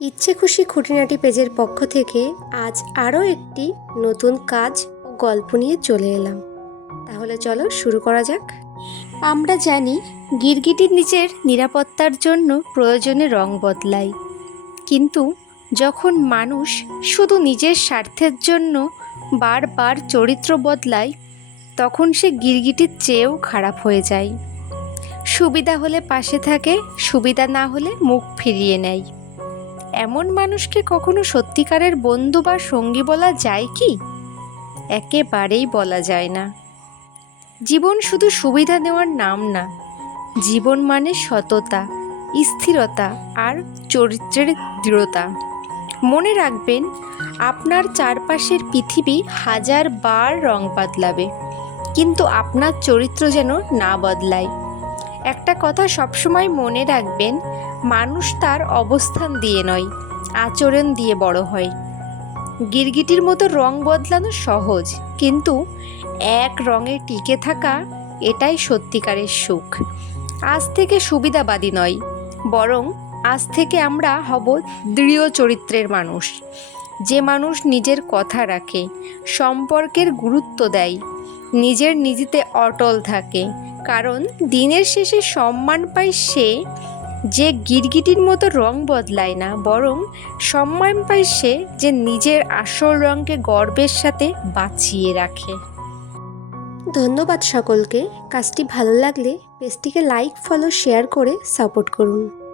ইচ্ছে খুশি খুঁটিনাটি পেজের পক্ষ থেকে আজ আরও একটি নতুন কাজ ও গল্প নিয়ে চলে এলাম। তাহলে চলো শুরু করা যাক। আমরা জানি গিরগিটির নিচের নিরাপত্তার জন্য প্রয়োজনে রং বদলায় কিন্তু যখন মানুষ শুধু নিজের স্বার্থের জন্য বারবার চরিত্র বদলায়, তখন সে গিরগিটির চেয়েও খারাপ হয়ে যায়। সুবিধা হলে পাশে থাকে, সুবিধা না হলে মুখ ফিরিয়ে নেয়। এমন মানুষকে কখনো সত্যিকারের বন্ধু বা সঙ্গী বলা যায় কি? একেবারেই বলা যায় না। জীবন শুধু সুবিধা দেওয়ার নাম না, জীবন মানে সততা, স্থিরতা আর চরিত্রের দৃঢ়তা। মনে রাখবেন, আপনার চারপাশের পৃথিবী হাজার বার রং বদলাবে, কিন্তু আপনার চরিত্র যেন না বদলায়। একটা কথা সবসময় মনে রাখবেন, মানুষ তার অবস্থান দিয়ে নয়, আচরণ দিয়ে বড় হয়। গিরগিটির মতো রং বদলানো সহজ, কিন্তু এক রঙে টিকে থাকা এটাই সত্যিকারের সুখ। আজ থেকে সুবিধাবাদী নয়, বরং আজ থেকে আমরা হব দৃঢ় চরিত্রের মানুষ। যে মানুষ নিজের কথা রাখে, সম্পর্কের গুরুত্ব দেয়, নিজের নিজেতে অটল থাকে কারণ দিনের শেষে সম্মান পায় সে যে গিরগিটির মতো রং বদলায় না, বরং সম্মান পায় সে যে নিজের আসল রঙকে গর্বের সাথে বাঁচিয়ে রাখে। ধন্যবাদ সকলকে। কাজটি ভালো লাগলে পেজটিকে লাইক, ফলো, শেয়ার করে সাপোর্ট করুন।